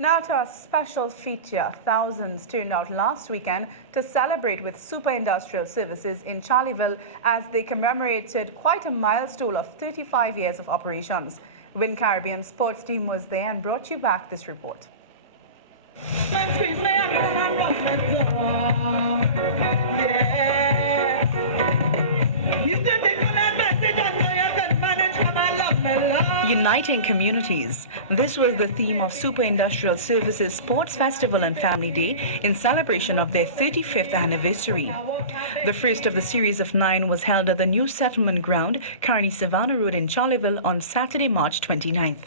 Now to our special feature. Thousands turned out last weekend to celebrate with Super Industrial Services in Charleville as they commemorated quite a milestone of 35 years of operations. Win Caribbean sports team was there and brought you back this report. Uniting communities. This was the theme of Super Industrial Services Sports Festival and Family Day in celebration of their 35th anniversary. The first of the series of 9 was held at the new settlement ground, Caroni Savannah Road in Charleville on Saturday, March 29th.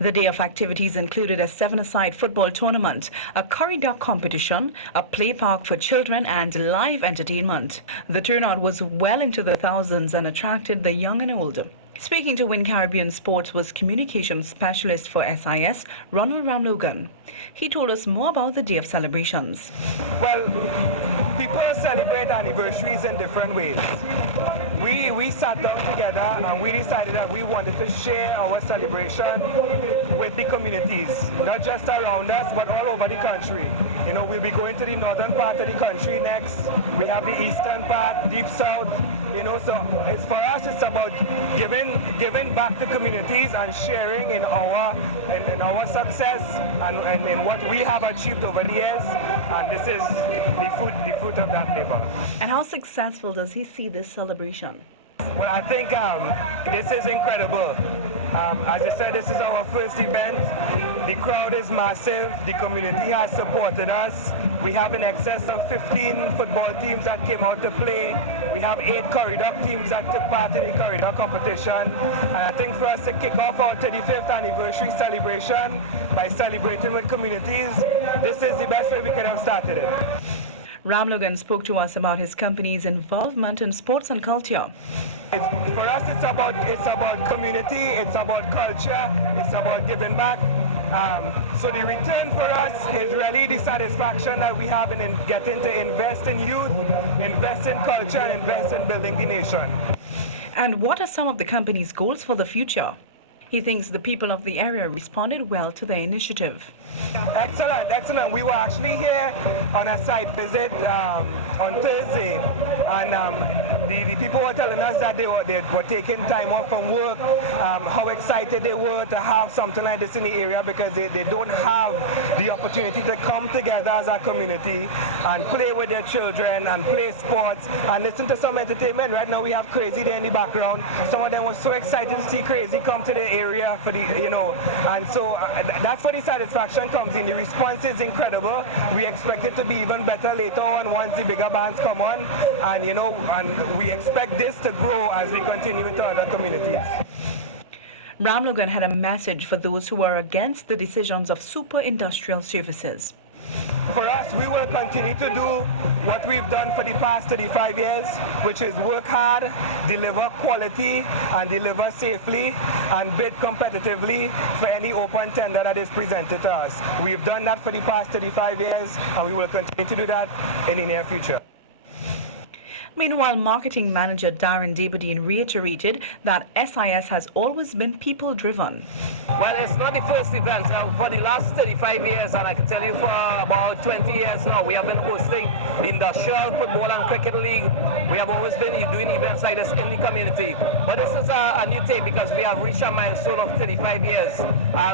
The day of activities included a 7-a-side football tournament, a curry duck competition, a play park for children and live entertainment. The turnout was well into the thousands and attracted the young and old. Speaking to Win Caribbean Sports was communications specialist for SIS, Ronald Ramlogan. He told us more about the day of celebrations. Well, people celebrate anniversaries in different ways. We sat down together and we decided that we wanted to share our celebration with the communities, not just around us, but all over the country. You know, we'll be going to the northern part of the country next. We have the eastern part, deep south. You know, so it's for us, it's about giving back to communities and sharing in our success and in what we have achieved over the years. And this is the fruit of that labor. And how successful does he see this celebration? Well, I think this is incredible. As I said, this is our first event. The crowd is massive. The community has supported us. We have in excess of 15 football teams that came out to play. We have 8 curry duck teams that took part in the curry duck competition. And I think for us to kick off our 35th anniversary celebration by celebrating with communities, this is the best way we could have started it. Ramlogan spoke to us about his company's involvement in sports and culture. For us, it's about community, it's about culture, it's about giving back. So the return for us is really the satisfaction that we have in getting to invest in youth, invest in culture, and invest in building the nation. And what are some of the company's goals for the future? He thinks the people of the area responded well to the initiative. Excellent, excellent. We were actually here on a site visit on Thursday, and the people were telling us that they were taking time off from work, how excited they were to have something like this in the area because they don't have the opportunity to come together as a community and play with their children and play sports and listen to some entertainment. Right now we have Crazy there in the background. Some of them were so excited to see Crazy come to the area for the, you know, and so that's where the satisfaction comes in. The response is incredible. We expect it to be even better later on once the bigger bands come on, and you know, and we expect this to grow as we continue into other communities. Ramlogan had a message for those who are against the decisions of Super Industrial Services. For us, we will continue to do what we've done for the past 35 years, which is work hard, deliver quality, and deliver safely, and bid competitively for any open tender that is presented to us. We've done that for the past 35 years, and we will continue to do that in the near future. Meanwhile, marketing manager Darren Debadine reiterated that SIS has always been people-driven. Well, it's not the first event. For the last 35 years, and I can tell you for about 20 years now, we have been hosting the Industrial Football and Cricket League. We have always been doing events like this in the community. But this is a new thing because we have reached a milestone of 35 years.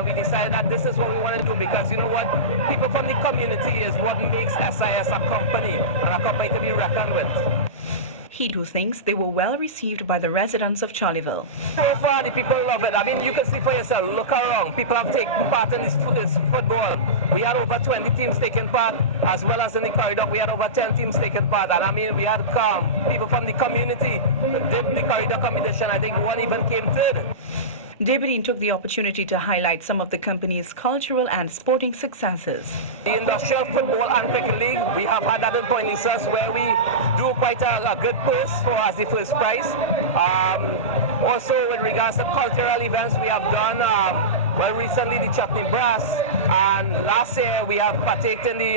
We decided that this is what we want to do because, you know what, people from the community is what makes SIS a company, and a company to be reckoned with. He too thinks they were well received by the residents of Charleville. So far, the people love it. I mean, you can see for yourself. Look around. People have taken part in this football. We had over 20 teams taking part, as well as in the corridor, we had over 10 teams taking part. And I mean, we had people from the community did the corridor competition. I think one even came third. Debadine took the opportunity to highlight some of the company's cultural and sporting successes. The Industrial Football and Cricket League, we have had that in Point Lisas where we do quite a good purse for as the first prize. Also, with regards to cultural events, we have done, well, recently the Chutney Brass, and last year we have partaken in the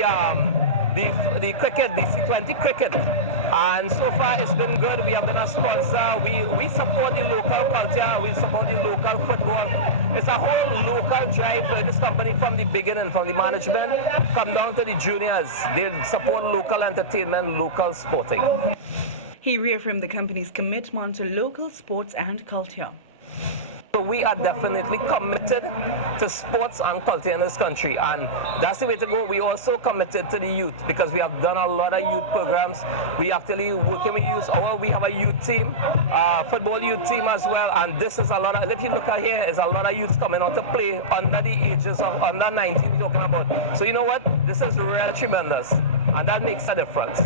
the cricket, the C20 cricket. And so far it's been good. We have been a sponsor. We support the local culture. We support the local football. It's a whole local drive for this company from the beginning, from the management, come down to the juniors. They support local entertainment, local sporting. He reaffirmed the company's commitment to local sports and culture. So we are definitely committed to sports and culture in this country, and that's the way to go. We also committed to the youth because we have done a lot of youth programs. We actually working with youth. We have a youth team, football youth team as well, and this is a lot of, if you look at here, is a lot of youth coming out to play under the ages of under 19 we're talking about. So you know what? This is really tremendous, and that makes a difference.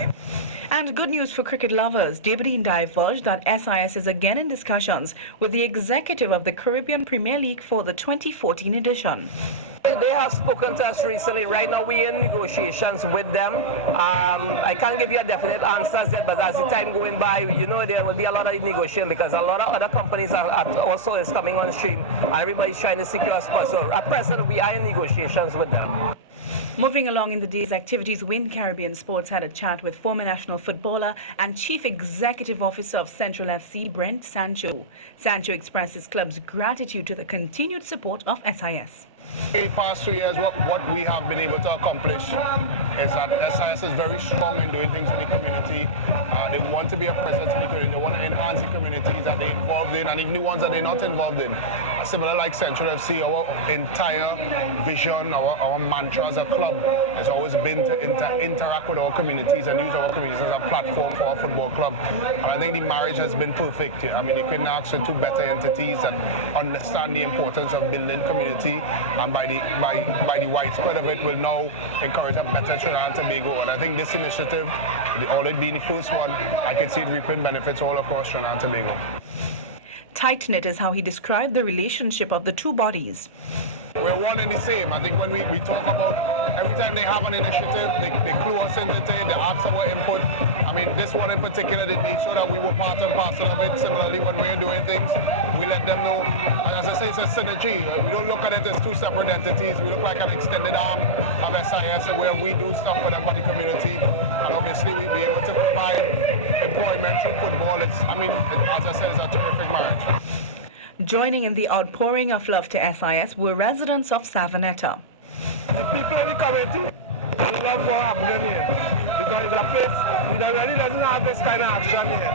And good news for cricket lovers. Debadine divulged that SIS is again in discussions with the executive of the Caribbean Premier League for the 2014 edition. They have spoken to us recently. Right now we're in negotiations with them. I can't give you a definite answer yet, but as the time going by, you know there will be a lot of negotiation because a lot of other companies are also is coming on stream. Everybody's trying to secure a spot. So at present we are in negotiations with them. Moving along in the day's activities, Win Caribbean Sports had a chat with former national footballer and Chief Executive Officer of Central FC, Brent Sancho. Sancho expressed his club's gratitude to the continued support of SIS. In the past 2 years, what we have been able to accomplish is that SIS is very strong in doing things in the community. They want to be a presence in the community. They want to enhance the communities that they're involved in and even the ones that they're not involved in. Similar like Central FC, our entire vision, our mantra as a club has always been to interact with our communities and use our communities as a platform for our football club. And I think the marriage has been perfect. I mean, you couldn't ask for two better entities that understand the importance of building community. And by the widespread of it will now encourage a better Trinidad and Tobago. And I think this initiative, although it being the first one, I can see it reaping benefits all across Trinidad and Tobago. Tight-knit is how he described the relationship of the two bodies. We're one and the same. I think when we talk about every time they have an initiative, they clue us into it, they ask our input. I mean, this one in particular, they made sure that we were part and parcel of it. Similarly, when we're doing things, we let them know. And as I say, it's a synergy. We don't look at it as two separate entities. We look like an extended arm of SIS where we do stuff for them for the community. And obviously, we'll be able to provide employment through football. As I said, it's a terrific marriage. Joining in the outpouring of love to SIS were residents of Savanetta. The people in the community love what happening here because it's a place that really doesn't have this kind of action here.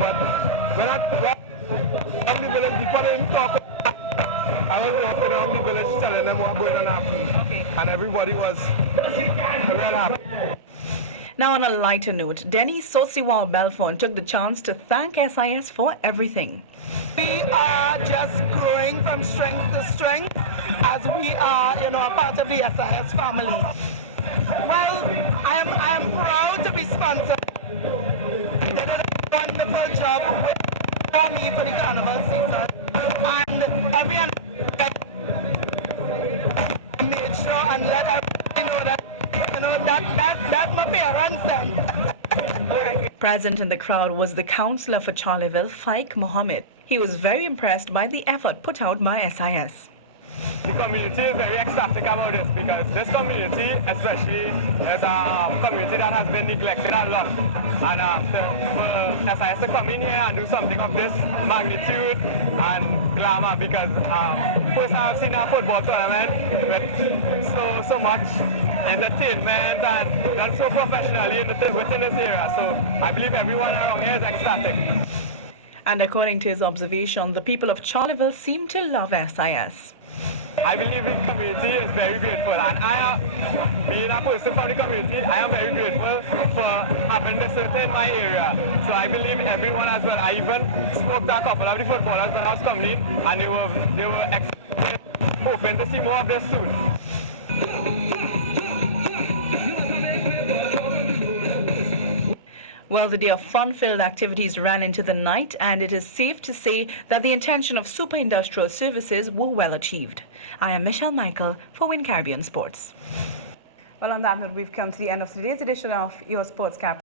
But when I'm the village, people didn't talk. I was walking around the village telling them what's going on happening. And everybody was real happy. Now on a lighter note, Denny Sosiwal Belfon took the chance to thank SIS for everything. We are just growing from strength to strength as we are, a part of the SIS family. Well, I am proud to be sponsored. They did a wonderful job for me for the carnival season, and everyone made sure and let everybody know that that's my parents then. Present in the crowd was the councillor for Charleville, Faik Mohammed. He was very impressed by the effort put out by SIS. The community is very ecstatic about this because this community especially is a community that has been neglected a lot. And for SIS to come in here and do something of this magnitude and glamour because first I've seen a football tournament with so much entertainment and done so professionally within this area. So I believe everyone around here is ecstatic. And according to his observation, the people of Charleville seem to love SIS. I believe the community is very grateful, and being a person from the community, I am very grateful for having this in my area. So I believe everyone as well. I even spoke to a couple of the footballers when I was coming in, and they were excited, hoping to see more of this soon. Well, the day of fun-filled activities ran into the night, and it is safe to say that the intention of super industrial services were well achieved. I am Michelle Michael for Win Caribbean Sports. Well, on that note, we've come to the end of today's edition of Your Sports Cap.